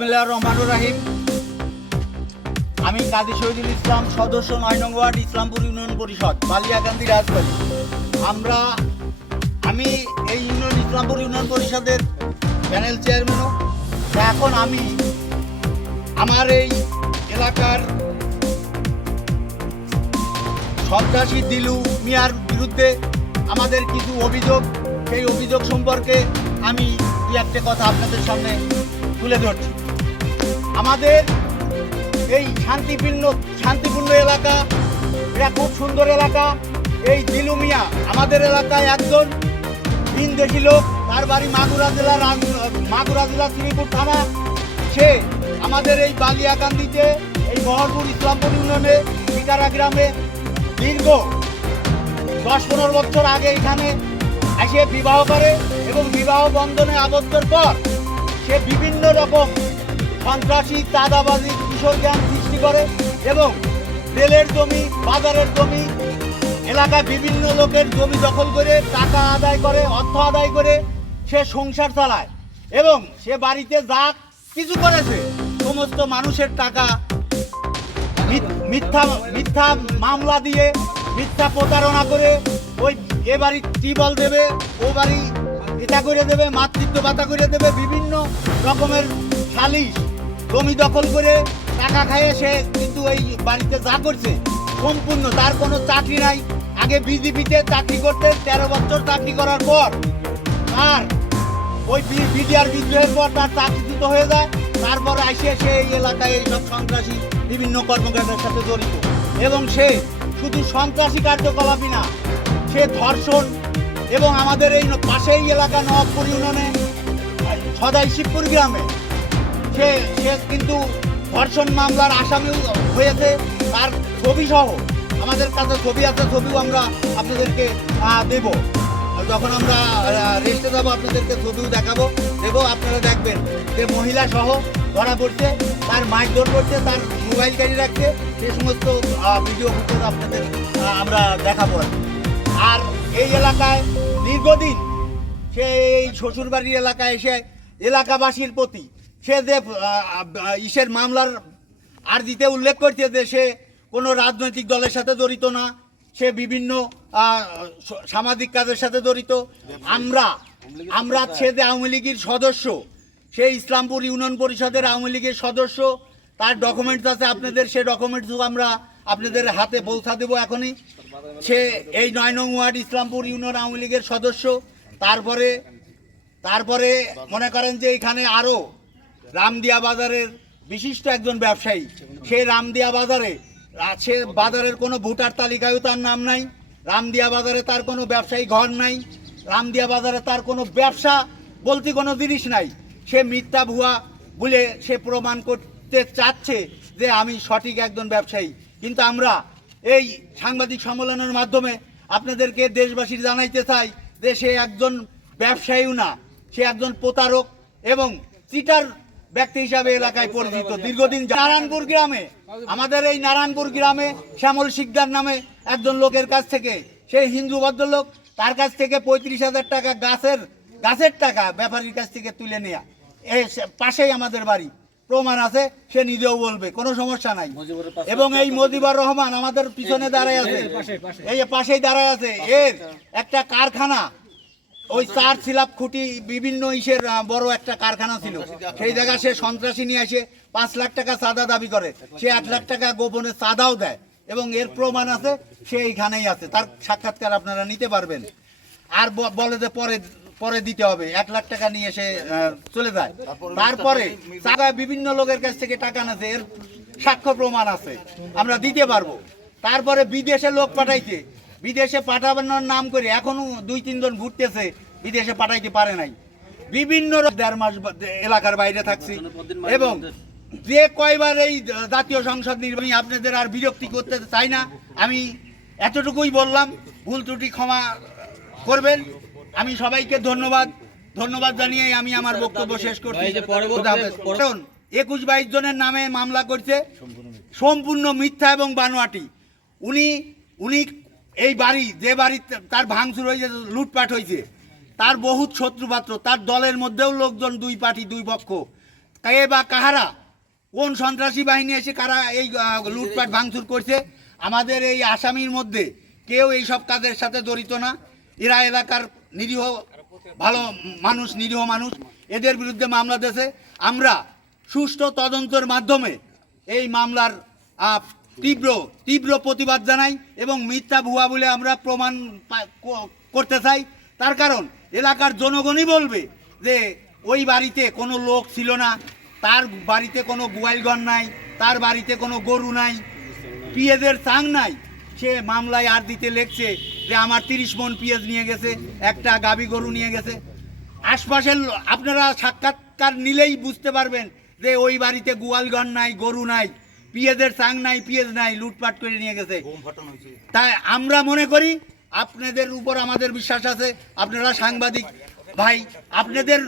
রহমানুর রাহিম। আমি কাজী শহীদুল ইসলাম, সদস্য নয় নং ওয়ার্ড, ইসলামপুর ইউনিয়ন পরিষদ বালিয়াকান্দি রাজবাড়ি। আমরা, আমি এই ইউনিয়ন, ইসলামপুর ইউনিয়ন পরিষদের প্যানেল চেয়ারম্যানও এখন আমি আমার এই এলাকার সন্ত্রাসী দিলু মিয়ার বিরুদ্ধে আমাদের কিছু অভিযোগ, সেই অভিযোগ সম্পর্কে আমি দু একটা কথা আপনাদের সামনে তুলে ধরছি। আমাদের এই শান্তিপূর্ণ শান্তিপূর্ণ এলাকা, এটা খুব সুন্দর এলাকা। এই দিলু মিয়া আমাদের এলাকায় একজন ভিনদেশি লোক, তার বাড়ি মাগুরা জেলার মাগুরা জেলা শ্রীপুর থানা। সে আমাদের এই বালিয়াকান্দিতে এই বহরপুর ইসলামপুর ইউনিয়নে শিকারা গ্রামে দীর্ঘ দশ পনেরো বছর আগে এখানে এসে বিবাহ করে এবং বিবাহ বন্ধনে আবদ্ধর পর সে বিভিন্ন রকম সন্ত্রাসী, চাঁদাবাজি কিশোর জ্ঞান সৃষ্টি করে এবং রেলের জমি, বাজারের জমি, এলাকায় বিভিন্ন লোকের জমি দখল করে টাকা আদায় করে, অর্থ আদায় করে সে সংসার চালায় এবং সে বাড়িতে যা কিছু করেছে, সমস্ত মানুষের টাকা মিথ- মিথ্যা মিথ্যা মামলা দিয়ে, মিথ্যা প্রতারণা করে ওই এ বাড়ি টিবল দেবে, ও বাড়ি এটা করে দেবে মাতৃত্ব ভাতা করে দেবে, বিভিন্ন রকমের সালিশ জমি দখল করে টাকা খাইয়ে সে কিন্তু এই বাড়িতে যা করছে, সম্পূর্ণ। তার কোনো চাকরি নাই। আগে বিজেপিতে চাকরি করতে তেরো বছর চাকরি করার পর আর ওই বিডিআর বিদ্রোহের পর তার চাকরিচ্যুত হয়ে যায়। তারপর আসে সে এই এলাকায় এইসব সন্ত্রাসী বিভিন্ন কর্মকাণ্ডের সাথে জড়িত। এবং সে শুধু সন্ত্রাসী কার্যকলাপই না, সে ধর্ষণ এবং আমাদের এই পাশেই এলাকা নবাবপুর ইউনিয়নে, সদাই শিবপুর গ্রামে সে সে কিন্তু ধর্ষণ মামলার আসামিও হয়েছে, তার ছবি সহ আমাদের কাছে ছবি আছে, ছবিও আমরা আপনাদেরকে দেব। যখন আমরা রেস্টে যাব, আপনাদেরকে ছবিও দেখাবো। দেবো, আপনারা দেখবেন যে মহিলা সহ ধরা পড়ছে, তার মাইক করছে তার মোবাইল গাড়ি রাখছে, সে সমস্ত ভিডিও ফুটেজ আপনাদের আমরা দেখাবো আর এই এলাকায় দীর্ঘদিন সে এই শ্বশুরবাড়ির এলাকায় এসে এলাকাবাসীর প্রতি সে যে ইসের মামলার আর্জিতে উল্লেখ করছে যে সে কোনো রাজনৈতিক দলের সাথে জড়িত না, সে বিভিন্ন সামাজিক কাজের সাথে জড়িত। আমরা আমরা সে যে আওয়ামী লীগের সদস্য, সে ইসলামপুর ইউনিয়ন পরিষদের আওয়ামী লীগের সদস্য, তার ডকুমেন্টস আছে আপনাদের, সে ডকুমেন্টস আমরা আপনাদের হাতে পৌঁছা দেবো এখনই। সে এই নয় নং ওয়ার্ড ইসলামপুর ইউনিয়ন আওয়ামী লীগের সদস্য, তারপরে তারপরে মনে করেন যে এখানে আরও রামদিয়া বাজারের বিশিষ্ট একজন ব্যবসায়ী, সে রামদিয়া বাজারে সে বাজারের কোনো ভোটার তালিকায়ও তার নাম নাই, রামদিয়া বাজারে তার কোনো ব্যবসায়ী ঘর নাই, রামদিয়া বাজারে তার কোনো ব্যবসা বলতে কোনো জিনিস নাই। সে মিথ্যা ভুয়া বলে সে প্রমাণ করতে চাচ্ছে যে আমি সঠিক একজন ব্যবসায়ী। কিন্তু আমরা এই সাংবাদিক সম্মেলনের মাধ্যমে আপনাদেরকে দেশবাসীর জানাইতে চাই যে সে একজন ব্যবসায়ীও না, সে একজন প্রতারক এবং চিটার ব্যক্তি হিসাবে এলাকায় পরিচিত। দীর্ঘদিন নারায়ণপুর গ্রামে আমাদের এই নারায়ণপুর গ্রামে শ্যামল শিকদার নামে একজন লোকের কাছ থেকে সেই হিন্দু ভদ্রলোক তার কাছ থেকে পঁয়ত্রিশ হাজার টাকা গাছের গাছের টাকা ব্যাপারীর কাছ থেকে তুলে নেয়া। এই পাশেই আমাদের বাড়ি। প্রমাণ আছে সে নিজেও বলবে কোনো সমস্যা নাই। এবং এই মজিবর রহমান আমাদের পিছনে দাঁড়ায় আছে। এই পাশেই দাঁড়ায় আছে। এর একটা কারখানা ওই চার সিলাপ খুঁটি বিভিন্ন ইসের বড় একটা কারখানা ছিল। সেই জায়গায় সে সন্ত্রাসী নিয়ে এসে পাঁচ লাখ টাকা চাঁদা দাবি করে। সে এক লাখ টাকা গোপনে চাঁদাও দেয় এবং এর প্রমাণ আছে সে এইখানেই আছে। তার সাক্ষাৎকার আপনারা নিতে পারবেন। আর বলে যে পরে পরে দিতে হবে। এক লাখ টাকা নিয়ে এসে চলে যায়। তারপরে টাকা বিভিন্ন লোকের কাছ থেকে টাকা নেছে এর সাক্ষ্য প্রমাণ আছে। আমরা দিতে পারব। তারপরে বিদেশে লোক পাঠাইছে। বিদেশে পাঠানোর নাম করে এখনও দুই তিনজন ঘুরতেছে। বিদেশে পাঠাইতে পারে নাই। বিভিন্ন দেড় মাস এলাকার বাইরে থাকছি। এবং যে কয়বার এই জাতীয় সংসদ নির্বাচনী আপনাদের আর বিরক্তি করতে চাই না আমি এতটুকুই বললাম ভুল ত্রুটি ক্ষমা করবেন। আমি সবাইকে ধন্যবাদ। ধন্যবাদ জানিয়ে আমি আমার বক্তব্য শেষ করছি। একুশ বাইশ জনের নামে মামলা করছে। সম্পূর্ণ মিথ্যা এবং বানোয়াটি। উনি উনি এই বাড়ি যে বাড়ি তার ভাঙচুর হয়েছে লুটপাট হয়েছে। তার বহুত শত্রুপাত্র তার দলের মধ্যেও লোকজন দুই পার্টি, দুই পক্ষ। কে বা কাহারা? কোন সন্ত্রাসী বাহিনী এসে কারা এই লুটপাট ভাঙচুর করছে? আমাদের এই আসামির মধ্যে কেউ এই সব কাজের সাথে জড়িত না। এরা এলাকার নিরীহ, ভালো মানুষ, নিরীহ মানুষ। এদের বিরুদ্ধে মামলা দিয়েছে। আমরা সুষ্ঠু তদন্তের মাধ্যমে এই মামলার তীব্র তীব্র প্রতিবাদ জানাই এবং মিথ্যা ভুয়া বলে আমরা প্রমাণ করতে চাই। তার কারণ এলাকার জনগণই বলবে যে ওই বাড়িতে কোনো লোক ছিল না তার বাড়িতে কোনো গোয়ালগণ নাই তার বাড়িতে কোনো গরু নাই পিএদের চাং নাই। সে মামলায় আর দিতে লেখছে যে আমার তিরিশ মন পিএজ নিয়ে গেছে একটা গাবি গরু নিয়ে গেছে। আশপাশের আপনারা সাক্ষাৎকার নিলেই বুঝতে পারবেন যে ওই বাড়িতে গোয়ালগণ নাই গরু নাই পিএদের চাং নাই পিএজ নাই লুটপাট করে নিয়ে গেছে। তাই আমরা মনে করি আপনাদের উপর আমাদের বিশ্বাস আছে। আপনারা সাংবাদিক। ভাই আপনাদের